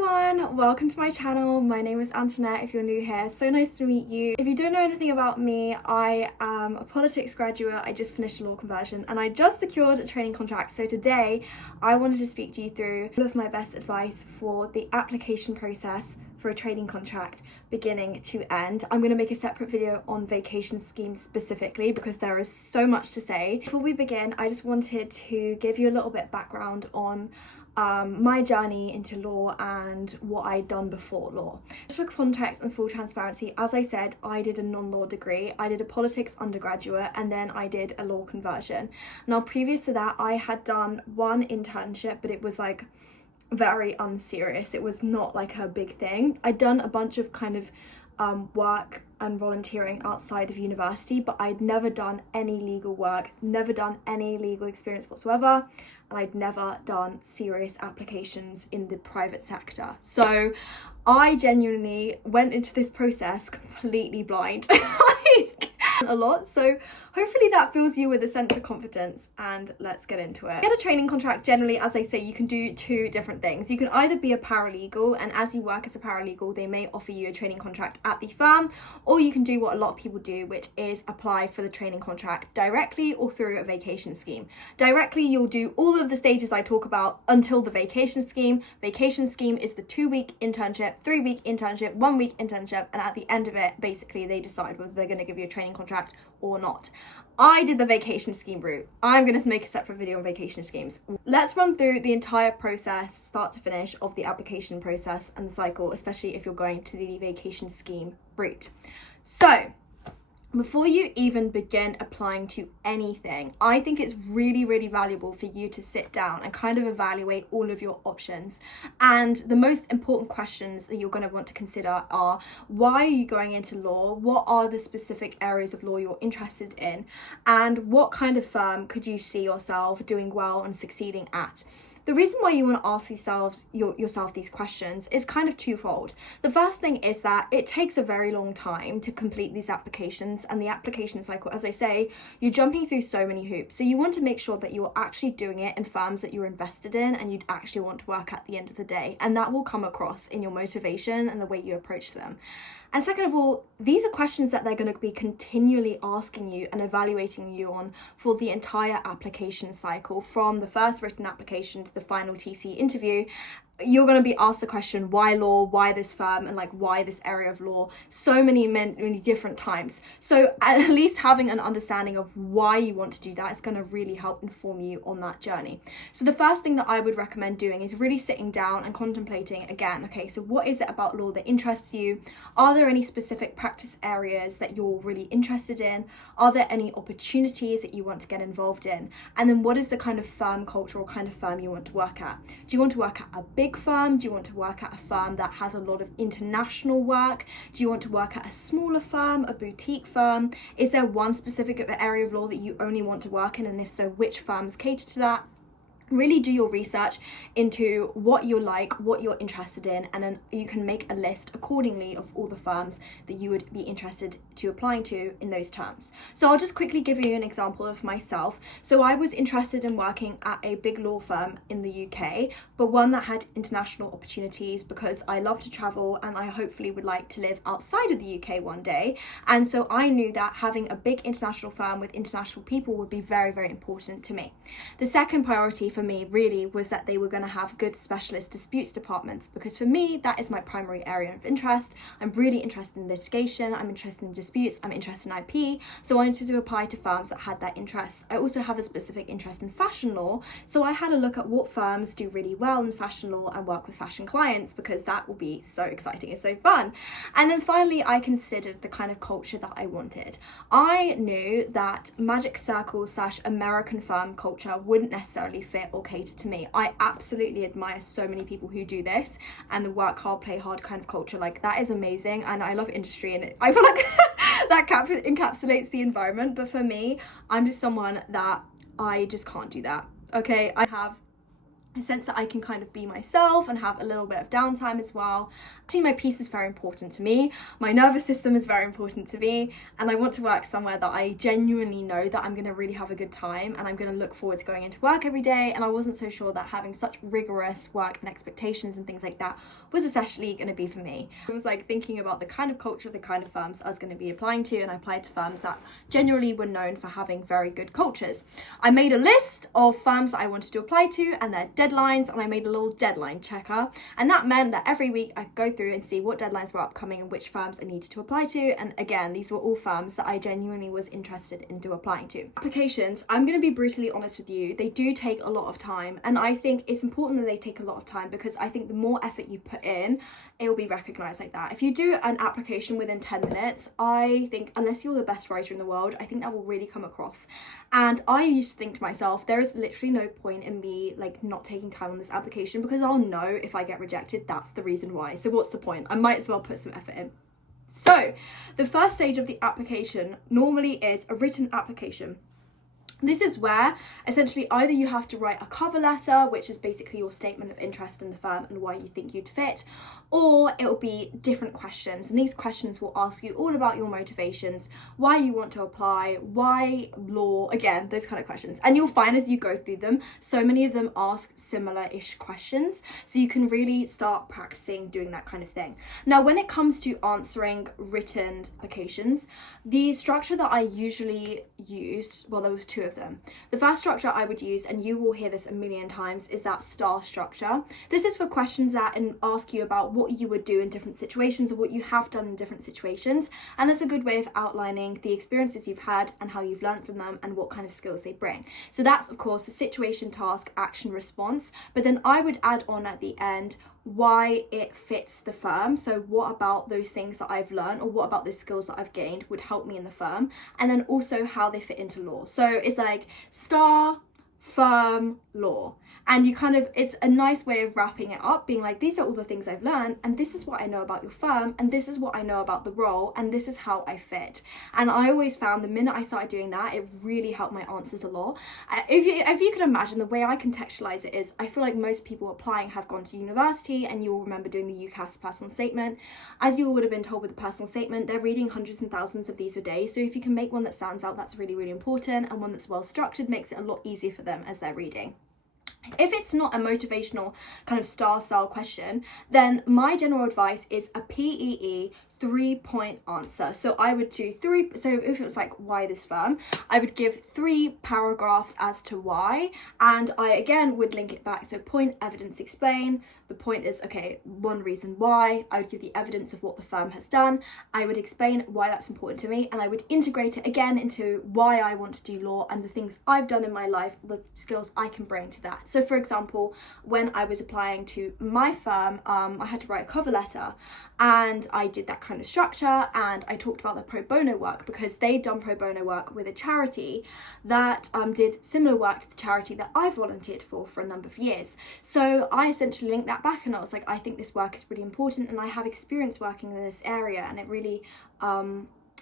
everyone, welcome to my channel. My name is Antoinette if you're new here. So nice to meet you. If you don't know anything about me, I am a politics graduate. I just finished a law conversion and I just secured a training contract. So today I wanted to speak to you through all of my best advice for the application process for a training contract beginning to end. I'm going to make a separate video on vacation schemes specifically because there is so much to say. Before we begin, I just wanted to give you a little bit background on my journey into law and what I'd done before law. Just for context and full transparency, as I said, I did a non-law degree. I did a politics undergraduate and then I did a law conversion. Now previous to that, I had done one internship, but it was like very unserious. It was not like a big thing. I'd done a bunch of kind of work and volunteering outside of university, but I'd never done any legal work, never done any legal experience whatsoever, and I'd never done serious applications in the private sector. So I genuinely went into this process completely blind. A lot, so hopefully that fills you with a sense of confidence, and let's get into it. Get a training contract. Generally, as I say, you can do two different things. You can either be a paralegal, and as you work as a paralegal they may offer you a training contract at the firm, or you can do what a lot of people do, which is apply for the training contract directly or through a vacation scheme. Directly, you'll do all of the stages I talk about until the vacation scheme. Vacation scheme is the 2-week internship, 3-week internship, 1-week internship, and at the end of it basically they decide whether they're going to give you a training contract or not. I did the vacation scheme route. I'm going to make a separate video on vacation schemes. Let's run through the entire process, start to finish, of the application process and the cycle, especially if you're going to the vacation scheme route. So before you even begin applying to anything, I think it's really valuable for you to sit down and kind of evaluate all of your options. And the most important questions that you're going to want to consider are: why are you going into law? What are the specific areas of law you're interested in? And what kind of firm could you see yourself doing well and succeeding at? The reason why you want to ask yourself these questions is kind of twofold. The first thing is that it takes a very long time to complete these applications, and the application cycle, as I say, you're jumping through so many hoops. So you want to make sure that you're actually doing it in firms that you're invested in and you'd actually want to work at the end of the day. And that will come across in your motivation and the way you approach them. And second of all, these are questions that they're going to be continually asking you and evaluating you on for the entire application cycle, from the first written application to the final TC interview. You're going to be asked the question, why law, why this firm, and like why this area of law, so many different times. So at least having an understanding of why you want to do that is going to really help inform you on that journey. So the first thing that I would recommend doing is really sitting down and contemplating again, okay, so what is it about law that interests you? Are there any specific practice areas that you're really interested in? Are there any opportunities that you want to get involved in? And then what is the kind of firm culture or kind of firm you want to work at? Do you want to work at a big firm? Do you want to work at a firm that has a lot of international work? Do you want to work at a smaller firm, a boutique firm? Is there one specific area of law that you only want to work in, and if so, which firms cater to that? Really do your research into what you like, what you're interested in, and then you can make a list accordingly of all the firms that you would be interested to applying to in those terms. So I'll just quickly give you an example of myself. So I was interested in working at a big law firm in the UK, but one that had international opportunities because I love to travel and I hopefully would like to live outside of the UK one day. And so I knew that having a big international firm with international people would be very important to me. The second priority for me really was that they were going to have good specialist disputes departments, because for me that is my primary area of interest. I'm really interested in litigation, I'm interested in disputes, I'm interested in IP, so I wanted to apply to firms that had that interest. I also have a specific interest in fashion law, so I had a look at what firms do really well in fashion law and work with fashion clients, because that will be so exciting and so fun. And then finally I considered the kind of culture that I wanted. I knew that magic circle / American firm culture wouldn't necessarily fit or cater to me. I absolutely admire so many people who do this, and the work hard, play hard kind of culture, like that is amazing, and I love industry, and I feel like that encapsulates the environment. But for me, I'm just someone that I just can't do that. Okay, I have a sense that I can kind of be myself and have a little bit of downtime as well. Actually, my peace is very important to me. My nervous system is very important to me, and I want to work somewhere that I genuinely know that I'm going to really have a good time and I'm going to look forward to going into work every day. And I wasn't so sure that having such rigorous work and expectations and things like that was essentially going to be for me. I was like thinking about the kind of culture, the kind of firms I was going to be applying to, and I applied to firms that generally were known for having very good cultures. I made a list of firms that I wanted to apply to and their deadlines, and I made a little deadline checker, and that meant that every week I could go through and see what deadlines were upcoming and which firms I needed to apply to. And again, these were all firms that I genuinely was interested in applying to. Applications, I'm going to be brutally honest with you, they do take a lot of time, and I think it's important that they take a lot of time because I think the more effort you put in, it will be recognized like that. If you do an application within 10 minutes, I think, unless you're the best writer in the world, I think that will really come across. And I used to think to myself, there is literally no point in me like not taking time on this application because I'll know if I get rejected, that's the reason why. So what's the point? I might as well put some effort in. So the first stage of the application normally is a written application. This is where essentially either you have to write a cover letter, which is basically your statement of interest in the firm and why you think you'd fit, or it will be different questions. And these questions will ask you all about your motivations, why you want to apply, why law, again, those kind of questions. And you'll find as you go through them, so many of them ask similar-ish questions. So you can really start practicing doing that kind of thing. Now, when it comes to answering written applications, the structure that I usually used, well, there was two of them. The first structure I would use, and you will hear this a million times, is that STAR structure. This is for questions that ask you about what you would do in different situations or what you have done in different situations, and that's a good way of outlining the experiences you've had and how you've learned from them and what kind of skills they bring. So that's of course the situation, task, action, response, but then I would add on at the end why it fits the firm. So what about those things that I've learned or what about those skills that I've gained would help me in the firm, and then also how they fit into law. So it's like STAR, firm, law. And you kind of, it's a nice way of wrapping it up, being like, these are all the things I've learned, and this is what I know about your firm, and this is what I know about the role, and this is how I fit. And I always found the minute I started doing that, it really helped my answers a lot. If you could imagine, the way I contextualize it is, I feel like most people applying have gone to university, and you'll remember doing the UCAS personal statement. As you would have been told with the personal statement, they're reading hundreds and thousands of these a day. So if you can make one that stands out, that's really, really important, and one that's well structured makes it a lot easier for them as they're reading. If it's not a motivational kind of STAR style question, then my general advice is a PEE 3-point answer. So I would do so if it was like, why this firm, I would give 3 paragraphs as to why, and I again would link it back. So point, evidence, explain. The point is, okay, one reason why. I would give the evidence of what the firm has done. I would explain why that's important to me, and I would integrate it again into why I want to do law and the things I've done in my life, the skills I can bring to that. So for example, when I was applying to my firm, I had to write a cover letter, and I did that kind of structure, and I talked about the pro bono work because they'd done pro bono work with a charity that did similar work to the charity that I volunteered for a number of years. So I essentially linked that back, and I was like, I think this work is really important, and I have experience working in this area, and it really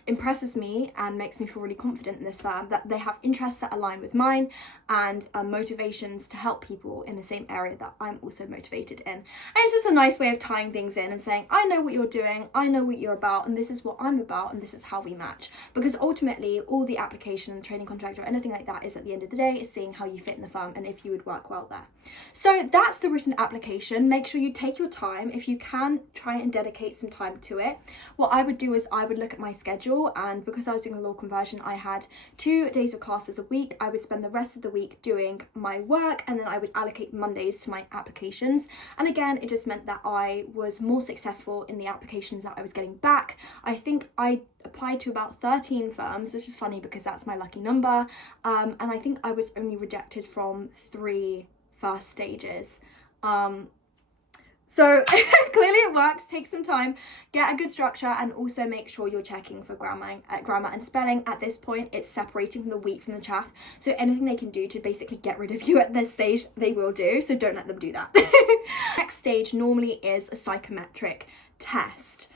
impresses me and makes me feel really confident in this firm that they have interests that align with mine and motivations to help people in the same area that I'm also motivated in. And it's just a nice way of tying things in and saying, I know what you're doing, I know what you're about, and this is what I'm about, and this is how we match. Because ultimately, all the application, training contract, or anything like that is, at the end of the day, is seeing how you fit in the firm and if you would work well there. So that's the written application. Make sure you take your time. If you can, try and dedicate some time to it. What I would do is I would look at my schedule, and because I was doing a law conversion, I had 2 days of classes a week. I would spend the rest of the week doing my work, and then I would allocate Mondays to my applications. And again, it just meant that I was more successful in the applications that I was getting back. I think I applied to about 13 firms, which is funny because that's my lucky number, and I think I was only rejected from 3 first stages. So clearly it works. Take some time, get a good structure, and also make sure you're checking for grammar and spelling. At this point, it's separating the wheat from the chaff. So anything they can do to basically get rid of you at this stage, they will do. So don't let them do that. Next stage normally is a psychometric test.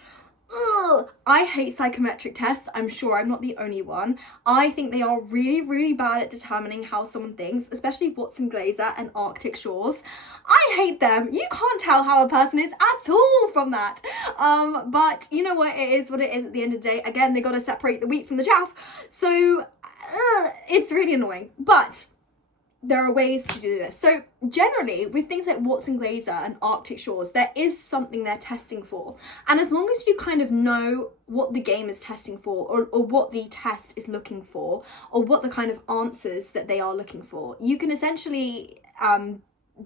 Ugh, I hate psychometric tests. I'm sure I'm not the only one. I think they are really, really bad at determining how someone thinks, especially Watson Glaser and Arctic Shores. I hate them. You can't tell how a person is at all from that. But you know what? It is what it is at the end of the day. Again, they got to separate the wheat from the chaff. So it's really annoying. But there are ways to do this. So generally with things like Watson Glaser and Arctic Shores, there is something they're testing for. And as long as you kind of know what the game is testing for, or what the test is looking for, or what the kind of answers that they are looking for, you can essentially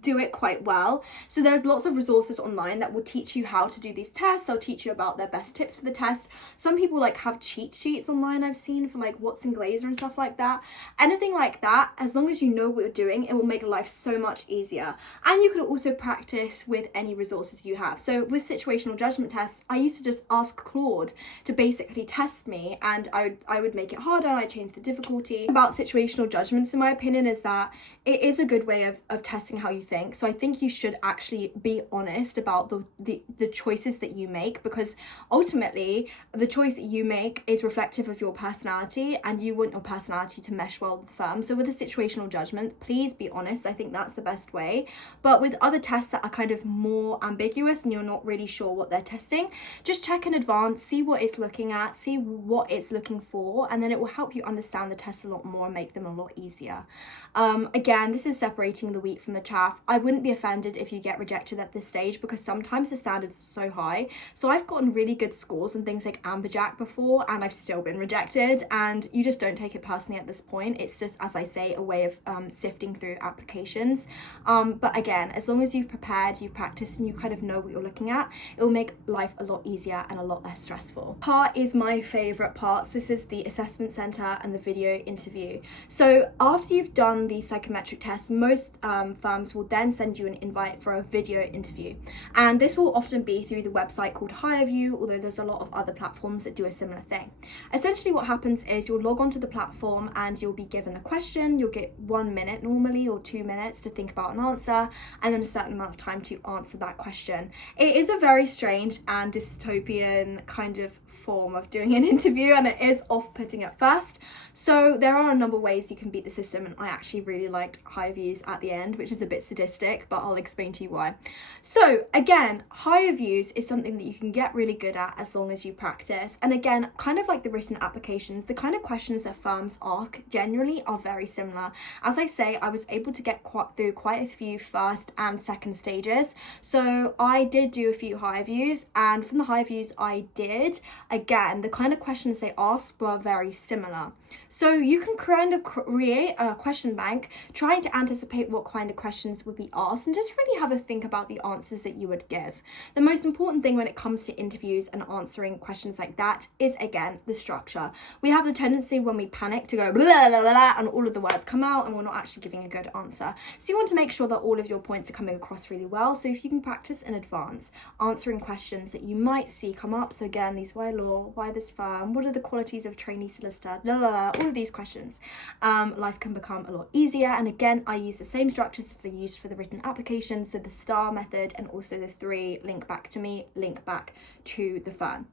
do it quite well. So there's lots of resources online that will teach you how to do these tests. They'll teach you about their best tips for the test. Some people like have cheat sheets online I've seen for like Watson Glaser and stuff like that. Anything like that, as long as you know what you're doing, it will make life so much easier. And you could also practice with any resources you have. So with situational judgment tests, I used to just ask Claude to basically test me, and I would make it harder and I change the difficulty. About situational judgments, in my opinion, is that it is a good way of testing how you think. So I think you should actually be honest about the choices that you make, because ultimately the choice that you make is reflective of your personality, and you want your personality to mesh well with the firm. So with a situational judgment, please be honest. I think that's the best way. But with other tests that are kind of more ambiguous and you're not really sure what they're testing, just check in advance, see what it's looking at, see what it's looking for, and then it will help you understand the tests a lot more and make them a lot easier. Again, this is separating the wheat from the chaff. I wouldn't be offended if you get rejected at this stage, because sometimes the standards are so high. So I've gotten really good scores on things like Amberjack before, and I've still been rejected, and you just don't take it personally at this point. It's just, as I say, a way of sifting through applications. But again, as long as you've prepared, you've practiced, and you kind of know what you're looking at, it will make life a lot easier and a lot less stressful. Part is my favorite parts. This is the assessment center and the video interview. So after you've done the psychometric test, most firms will then send you an invite for a video interview, and this will often be through the website called HireVue, although there's a lot of other platforms that do a similar thing. Essentially what happens is you'll log onto the platform and you'll be given a question. You'll get 1 minute normally, or 2 minutes to think about an answer, and then a certain amount of time to answer that question. It is a very strange and dystopian kind of form of doing an interview, and it is off-putting at first. So there are a number of ways you can beat the system, and I actually really liked HireVue's at the end, which is a bit sadistic, but I'll explain to you why. So again, HireVue's is something that you can get really good at as long as you practice. And again, kind of like the written applications, the kind of questions that firms ask generally are very similar. As I say, I was able to get through quite a few first and second stages. So I did do a few HireVue's, and from the HireVue's I did, again, the kind of questions they asked were very similar. So you can kind of create a question bank trying to anticipate what kind of questions would be asked, and just really have a think about the answers that you would give. The most important thing when it comes to interviews and answering questions like that is, again, the structure. We have the tendency when we panic to go blah, blah, blah, blah, and all of the words come out and we're not actually giving a good answer. So you want to make sure that all of your points are coming across really well. So if you can practice in advance answering questions that you might see come up, so again, these why law, why this firm, what are the qualities of a trainee solicitor, blah, blah, blah, all of these questions, life can become a lot easier. And again, I use the same structures as I used for the written application, so the STAR method and also the 3 link back to me, link back to the firm.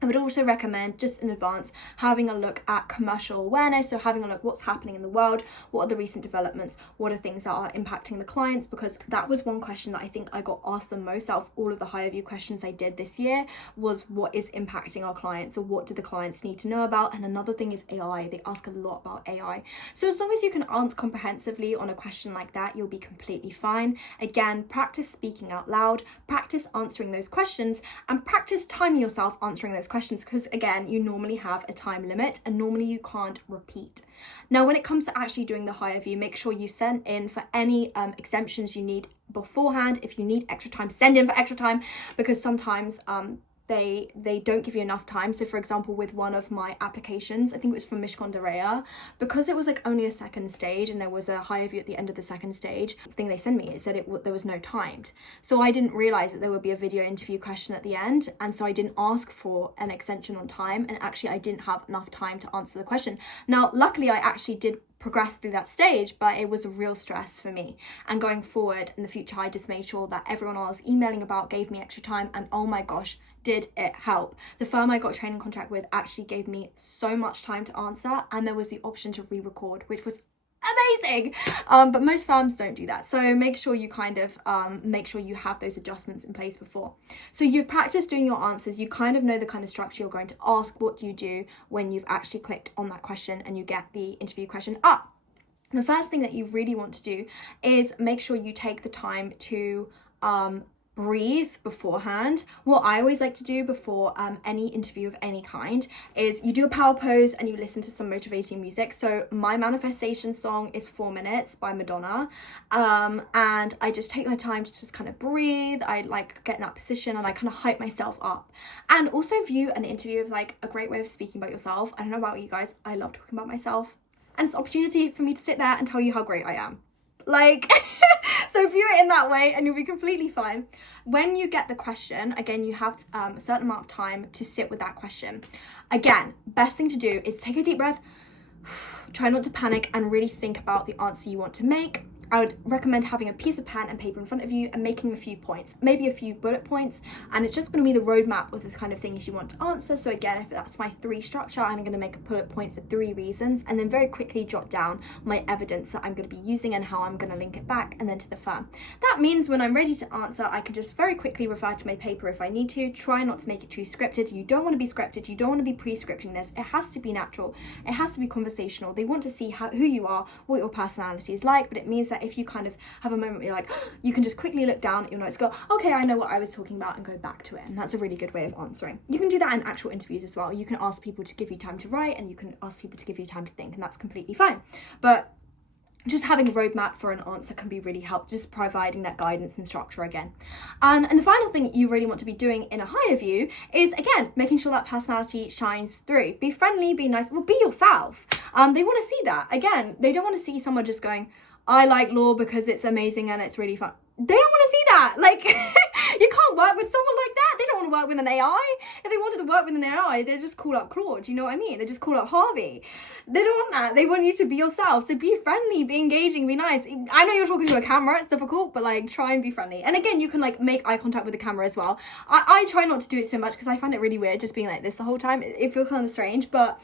I would also recommend, just in advance, having a look at commercial awareness, so having a look what's happening in the world, what are the recent developments, what are things that are impacting the clients, because that was one question that I think I got asked the most out of all of the HireVue questions I did this year, was what is impacting our clients, or what do the clients need to know about. And another thing is AI. They ask a lot about AI. So as long as you can answer comprehensively on a question like that, you'll be completely fine. Again, practice speaking out loud, practice answering those questions, and practice timing yourself answering those questions, because again, you normally have a time limit and normally you can't repeat. Now, when it comes to actually doing the HireVue, make sure you send in for any exemptions you need beforehand. If you need extra time, send in for extra time, because sometimes they don't give you enough time. So for example, with one of my applications, I think it was from Mishkondareya, because it was like only a second stage and there was a HireVue at the end of the second stage, the thing they sent me, it said there was no timed. So I didn't realize that there would be a video interview question at the end, and so I didn't ask for an extension on time, and actually I didn't have enough time to answer the question. Now luckily I actually did progress through that stage, but it was a real stress for me. And going forward in the future, I just made sure that everyone I was emailing about gave me extra time, and oh my gosh, did it help. The firm I got a training contract with actually gave me so much time to answer, and there was the option to re-record, which was amazing. But most firms don't do that, so make sure you kind of make sure you have those adjustments in place before. So you've practiced doing your answers, you kind of know the kind of structure you're going to ask. What do you do when you've actually clicked on that question and you get the interview question up? The first thing that you really want to do is make sure you take the time to breathe beforehand. What I always like to do before any interview of any kind is you do a power pose and you listen to some motivating music. So my manifestation song is 4 Minutes by Madonna, and I just take my time to just kind of breathe. I like get in that position and I kind of hype myself up, and also view an interview as like a great way of speaking about yourself. I don't know about you guys, I love talking about myself, and it's an opportunity for me to sit there and tell you how great I am. Like, so view it in that way and you'll be completely fine. When you get the question, again, you have a certain amount of time to sit with that question. Again, best thing to do is take a deep breath, try not to panic, and really think about the answer you want to make. I would recommend having a piece of pen and paper in front of you and making a few points, maybe a few bullet points, and it's just going to be the roadmap of the kind of things you want to answer. So again, if that's my 3 structure, I'm going to make bullet points of 3 reasons, and then very quickly jot down my evidence that I'm going to be using and how I'm going to link it back and then to the firm. That means when I'm ready to answer, I can just very quickly refer to my paper if I need to. Try not to make it too scripted. You don't want to be scripted. You don't want to be pre-scripting this. It has to be natural. It has to be conversational. They want to see who you are, what your personality is like, but it means that if you kind of have a moment where you're like, you can just quickly look down at your notes, go, okay, I know what I was talking about, and go back to it. And that's a really good way of answering. You can do that in actual interviews as well. You can ask people to give you time to write, and you can ask people to give you time to think, and that's completely fine. But just having a roadmap for an answer can be really helpful, just providing that guidance and structure again. And the final thing you really want to be doing in a higher view is, again, making sure that personality shines through. Be friendly, be nice, well, be yourself. They want to see that. Again, they don't want to see someone just going, I like law because it's amazing and it's really fun. They don't want to see that. Like, you can't work with someone like that. They don't want to work with an AI. If they wanted to work with an AI, they just call up Claude. You know what I mean? They just call up Harvey. They don't want that. They want you to be yourself. So be friendly, be engaging, be nice. I know you're talking to a camera, it's difficult, but like try and be friendly. And again, you can like make eye contact with the camera as well. I try not to do it so much because I find it really weird just being like this the whole time. It feels kind of strange, but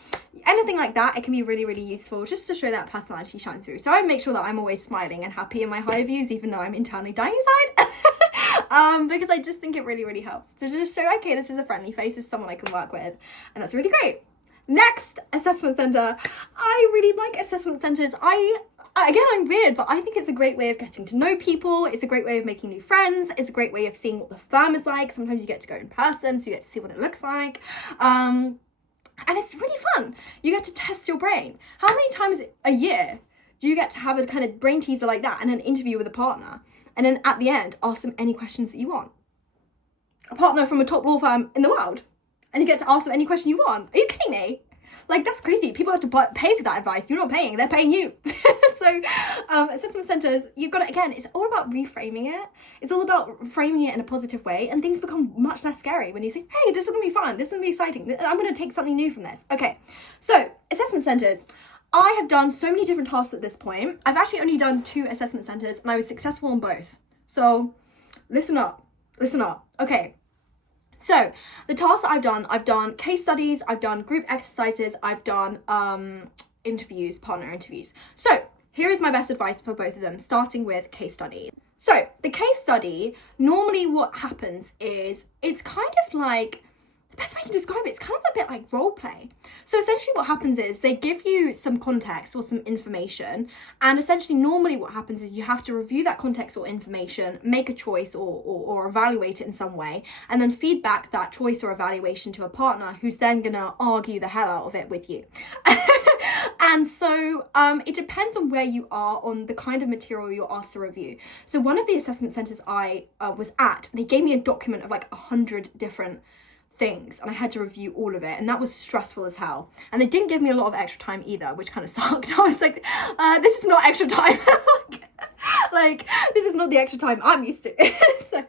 anything like that, it can be really, really useful just to show that personality shine through. So I make sure that I'm always smiling and happy in my higher views, even though I'm internally dying inside. Because I just think it really, really helps to just show, okay, this is a friendly face, this is someone I can work with, and that's really great. Next, assessment center. I really like assessment centers. Again, I'm weird, but I think it's a great way of getting to know people. It's a great way of making new friends. It's a great way of seeing what the firm is like. Sometimes you get to go in person, so you get to see what it looks like. And it's really fun. You get to test your brain. How many times a year do you get to have a kind of brain teaser like that and an interview with a partner? And then at the end, ask them any questions that you want. A partner from a top law firm in the world. And you get to ask them any question you want. Are you kidding me? Like, that's crazy. People have to pay for that advice. You're not paying, they're paying you. So assessment centers, you've got to, again, it's all about reframing it. It's all about framing it in a positive way, and things become much less scary when you say, hey, this is going to be fun. This is going to be exciting. I'm going to take something new from this. Okay, so assessment centers. I have done so many different tasks at this point. I've actually only done 2 assessment centers, and I was successful in both. So listen up. Okay. So the tasks that I've done case studies, I've done group exercises, I've done interviews, partner interviews. So here is my best advice for both of them, starting with case study. So the case study, normally what happens is it's kind of like, the best way to describe it, it's kind of a bit like role play. So essentially what happens is they give you some context or some information, and essentially normally what happens is you have to review that context or information, make a choice or evaluate it in some way, and then feed back that choice or evaluation to a partner who's then gonna argue the hell out of it with you. And so it depends on where you are on the kind of material you're asked to review. So one of the assessment centers I was at, they gave me a document of like 100 different things, and I had to review all of it, and that was stressful as hell. And they didn't give me a lot of extra time either, which kind of sucked. I was like, this is not extra time. like this is not the extra time I'm used to. So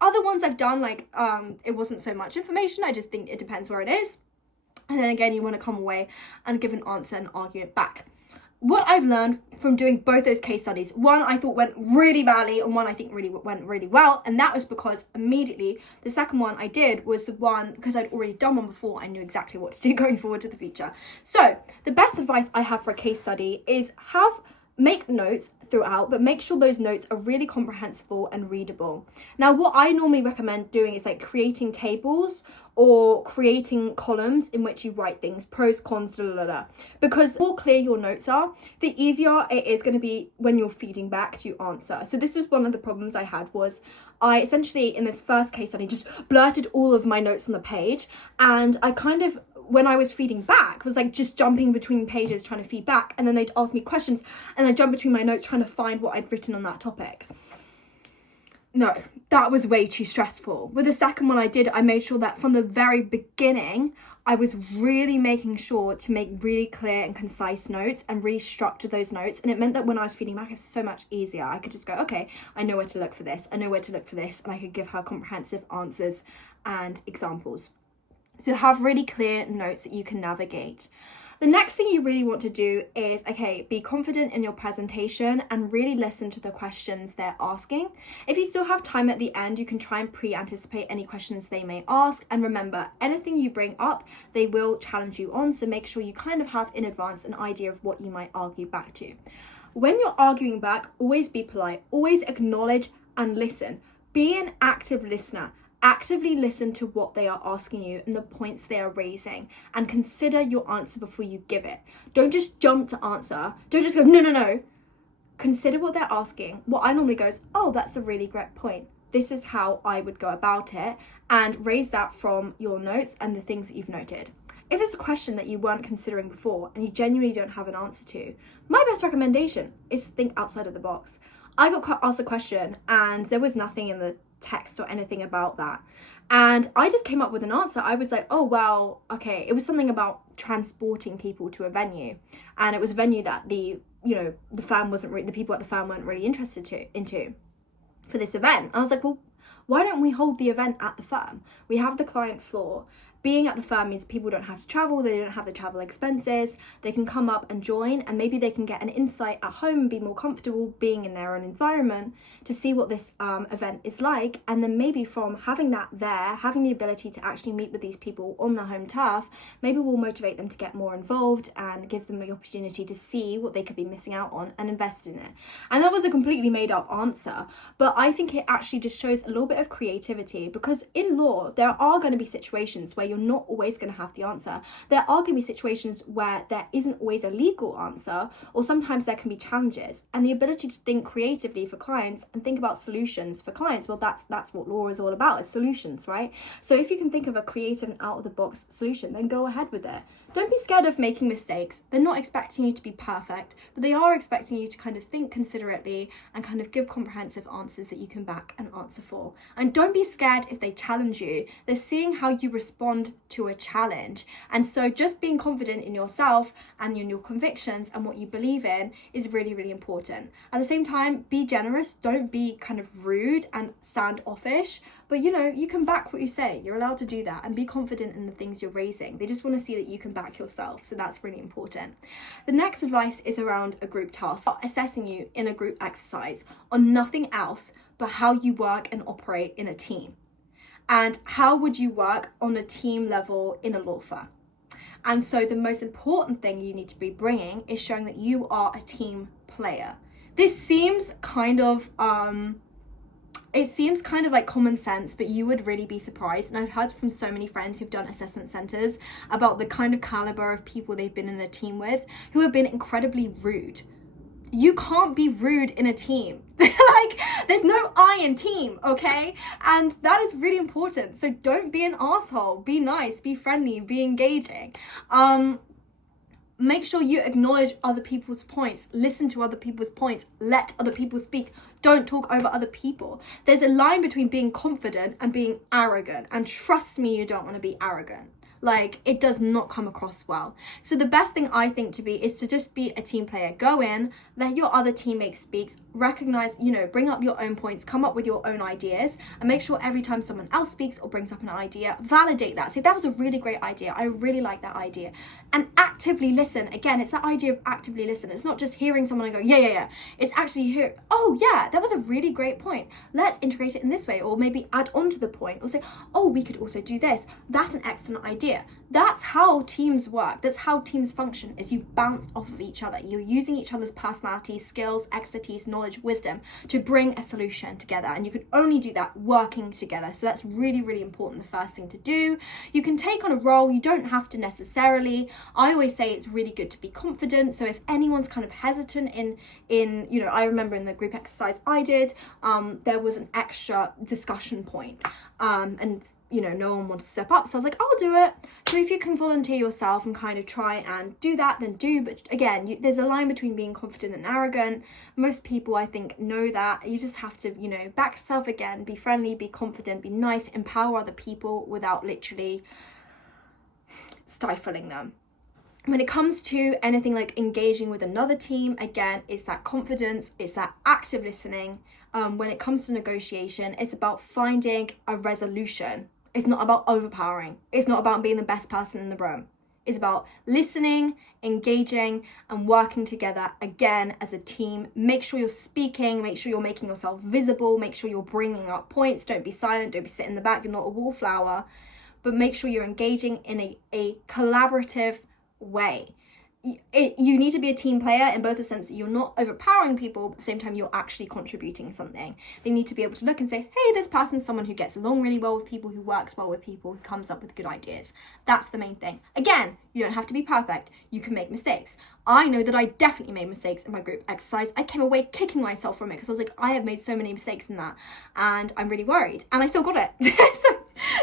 other ones I've done, like it wasn't so much information. I just think it depends where it is. And then again, you want to come away and give an answer and argue it back. what I've learned from doing both those case studies, one I thought went really badly and one I think went really well, and that was because immediately the second one I did was the one, because I'd already done one before, I knew exactly what to do going forward to the future. So the best advice I have for a case study is make notes throughout, but make sure those notes are really comprehensible and readable. Now, what I normally recommend doing is like creating tables or creating columns in which you write things, pros, cons, because the more clear your notes are, the easier it is going to be when you're feeding back to answer. So this is one of the problems I had, was I essentially in this first case study just blurted all of my notes on the page, and I kind of, when I was feeding back, was like just jumping between pages trying to feed back, and then they'd ask me questions and I'd jump between my notes trying to find what I'd written on that topic. No, that was way too stressful. With the second one I made sure that from the very beginning I was really making sure to make really clear and concise notes and really structure those notes, and it meant that when I was feeding back it was so much easier. I could just go, okay, I know where to look for this, I know where to look for this, and I could give her comprehensive answers and examples. So have really clear notes that you can navigate. The next thing you really want to do is, be confident in your presentation and really listen to the questions they're asking. If you still have time at the end, you can try and pre-anticipate any questions they may ask. And remember, anything you bring up, they will challenge you on. So make sure you kind of have in advance an idea of what you might argue back to. When you're arguing back, always be polite, always acknowledge and listen. Be an active listener. Actively listen to what they are asking you and the points they are raising, and consider your answer before you give it. Don't just jump to answer. Don't just go, no. Consider what they're asking. What I normally go is, oh, that's a really great point. This is how I would go about it, and raise that from your notes and the things that you've noted. If it's a question that you weren't considering before and you genuinely don't have an answer to, my best recommendation is to think outside of the box. I got asked a question and there was nothing in the text or anything about that, and I just came up with an answer. I was like, oh well, okay, it was something about transporting people to a venue, and it was a venue that the firm wasn't the people at the firm weren't really interested into for this event. I was like, well, why don't we hold the event at the firm? We have the client floor. Being at the firm means people don't have to travel, they don't have the travel expenses, they can come up and join, and maybe they can get an insight at home and be more comfortable being in their own environment to see what this event is like. And then maybe from having that there, having the ability to actually meet with these people on their home turf, maybe will motivate them to get more involved and give them the opportunity to see what they could be missing out on and invest in it. And that was a completely made up answer, but I think it actually just shows a little bit of creativity, because in law, there are going to be situations where you're not always going to have the answer. There are going to be situations where there isn't always a legal answer, or sometimes there can be challenges, and the ability to think creatively for clients and think about solutions for clients, well, that's what law is all about, is solutions, right? So if you can think of a creative and out of the box solution, then go ahead with it. Don't be scared of making mistakes. They're not expecting you to be perfect, but they are expecting you to kind of think considerately and kind of give comprehensive answers that you can back and answer for. And don't be scared if they challenge you. They're seeing how you respond to a challenge. And so just being confident in yourself and in your convictions and what you believe in is really, really important. At the same time, be generous. Don't be kind of rude and standoffish, but you can back what you say. You're allowed to do that, and be confident in the things you're raising. They just want to see that you can back yourself. So that's really important. The next advice is around a group task. Start assessing you in a group exercise on nothing else but how you work and operate in a team. And how would you work on a team level in a law firm? And so the most important thing you need to be bringing is showing that you are a team player. This seems kind of like common sense, but you would really be surprised. And I've heard from so many friends who've done assessment centers about the kind of caliber of people they've been in a team with who have been incredibly rude. You can't be rude in a team. Like, there's no I in team, okay? And that is really important. So don't be an asshole. Be nice, be friendly, be engaging. Make sure you acknowledge other people's points, listen to other people's points, let other people speak. Don't talk over other people. There's a line between being confident and being arrogant, and trust me, you don't want to be arrogant. Like, it does not come across well. So the best thing I think to be is to just be a team player. Go in, let your other teammates speak, recognize, bring up your own points, come up with your own ideas, and make sure every time someone else speaks or brings up an idea, validate that. Say, that was a really great idea. I really like that idea. And actively listen. Again, it's that idea of actively listen. It's not just hearing someone and go, yeah. It's actually hear, oh yeah, that was a really great point. Let's integrate it in this way, or maybe add on to the point, or say, oh, we could also do this. That's an excellent idea. That's how teams work. That's how teams function, is you bounce off of each other. You're using each other's personalities, skills, expertise, knowledge, wisdom to bring a solution together. And you can only do that working together. So that's really, really important. The first thing to do. You can take on a role. You don't have to necessarily. I always say it's really good to be confident. So if anyone's kind of hesitant in I remember in the group exercise I did, there was an extra discussion point. And no one wanted to step up. So I was like, I'll do it. So if you can volunteer yourself and kind of try and do that, then do. But again, there's a line between being confident and arrogant. Most people, I think, know that. You just have to, back yourself again, be friendly, be confident, be nice, empower other people without literally stifling them. When it comes to anything like engaging with another team, again, it's that confidence, it's that active listening. When it comes to negotiation, it's about finding a resolution. It's not about overpowering. It's not about being the best person in the room. It's about listening, engaging, and working together, again, as a team. Make sure you're speaking, make sure you're making yourself visible, make sure you're bringing up points. Don't be silent, don't be sitting in the back, you're not a wallflower. But make sure you're engaging in a collaborative way. You need to be a team player in both the sense that you're not overpowering people, but at the same time you're actually contributing something. They need to be able to look and say, hey, this person's someone who gets along really well with people, who works well with people, who comes up with good ideas. That's the main thing. Again, you don't have to be perfect. You can make mistakes. I know that I definitely made mistakes in my group exercise. I came away kicking myself from it because I was like, I have made so many mistakes in that and I'm really worried, and I still got it. So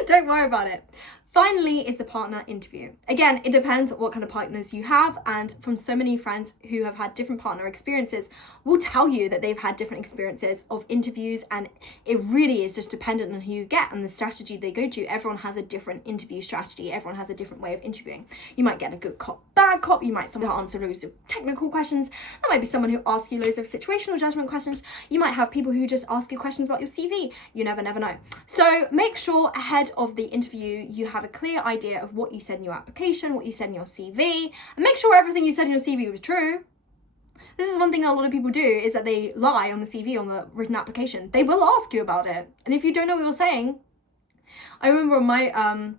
don't worry about it. Finally is the partner interview. Again, it depends what kind of partners you have, and from so many friends who have had different partner experiences will tell you that they've had different experiences of interviews, and it really is just dependent on who you get and the strategy they go to. Everyone has a different interview strategy. Everyone has a different way of interviewing. You might get a good cop, bad cop. You might someone who answer loads of technical questions. There might be someone who asks you loads of situational judgment questions. You might have people who just ask you questions about your CV. You never know. So make sure ahead of the interview you have a clear idea of what you said in your application, what you said in your CV, and make sure everything you said in your CV was true. This is one thing a lot of people do, is that they lie on the CV, on the written application. They will ask you about it. And if you don't know what you're saying, I remember on my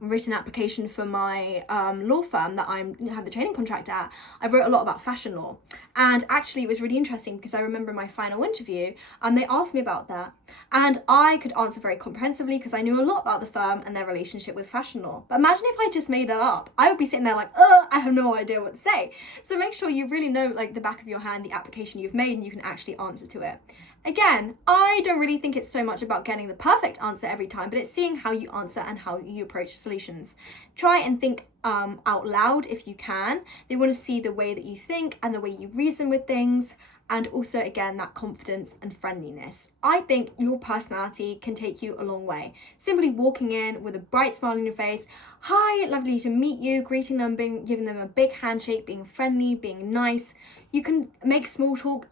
written application for my law firm that I had the training contract at, I wrote a lot about fashion law. And actually it was really interesting because I remember my final interview and they asked me about that. And I could answer very comprehensively because I knew a lot about the firm and their relationship with fashion law. But imagine if I just made it up. I would be sitting there like, I have no idea what to say. So make sure you really know, like, the back of your hand, the application you've made, and you can actually answer to it. Again, I don't really think it's so much about getting the perfect answer every time, but it's seeing how you answer and how you approach solutions. Try and think out loud if you can. They want to see the way that you think and the way you reason with things, and also, again, that confidence and friendliness. I think your personality can take you a long way. Simply walking in with a bright smile on your face, hi, lovely to meet you, greeting them, giving them a big handshake, being friendly, being nice. You can make small talk,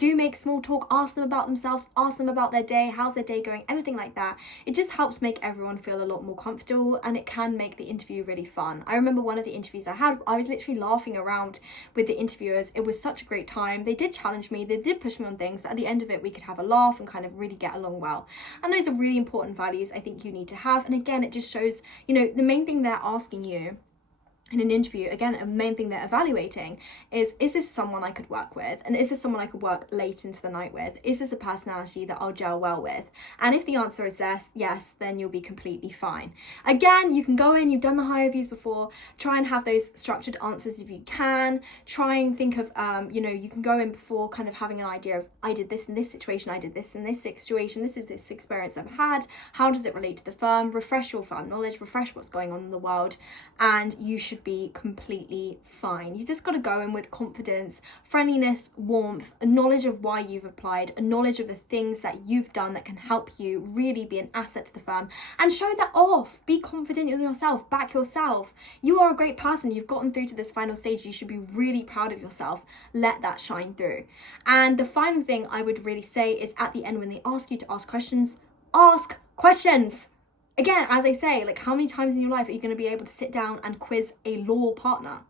ask them about themselves, ask them about their day, how's their day going, anything like that. It just helps make everyone feel a lot more comfortable, and it can make the interview really fun. I remember one of the interviews I had, I was literally laughing around with the interviewers. It was such a great time. They did challenge me, they did push me on things, but at the end of it, we could have a laugh and kind of really get along well. And those are really important values I think you need to have. And again, it just shows, the main thing they're asking you in an interview, again, a main thing they're evaluating is this someone I could work with? And is this someone I could work late into the night with? Is this a personality that I'll gel well with? And if the answer is yes, then you'll be completely fine. Again, you can go in, you've done the higher views before, try and have those structured answers if you can. Try and think of, you can go in before kind of having an idea of, I did this in this situation, I did this in this situation, this is this experience I've had, how does it relate to the firm? Refresh your firm knowledge, refresh what's going on in the world, and you should should be completely fine. You just got to go in with confidence, friendliness, warmth, a knowledge of why you've applied, a knowledge of the things that you've done that can help you really be an asset to the firm, and show that off. Be confident in yourself, back yourself. You are a great person. You've gotten through to this final stage. You should be really proud of yourself. Let that shine through. And the final thing I would really say is at the end, when they ask you to ask questions, ask questions. Again, as I say, like, how many times in your life are you going to be able to sit down and quiz a law partner?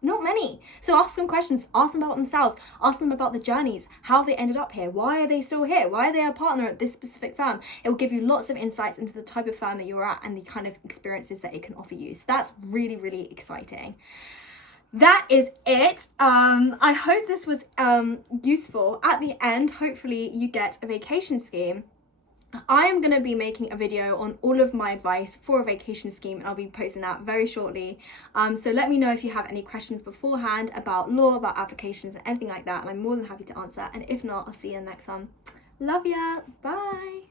Not many. So ask them questions, ask them about themselves, ask them about the journeys, how they ended up here, why are they still here, why are they a partner at this specific firm. It will give you lots of insights into the type of firm that you're at and the kind of experiences that it can offer you. So that's really, really exciting. That is it. I hope this was useful. At the end, hopefully you get a vacation scheme. I'm going to be making a video on all of my advice for a vacation scheme, and I'll be posting that very shortly. So let me know if you have any questions beforehand about law, about applications and anything like that, and I'm more than happy to answer. And if not, I'll see you in the next one. Love ya. Bye.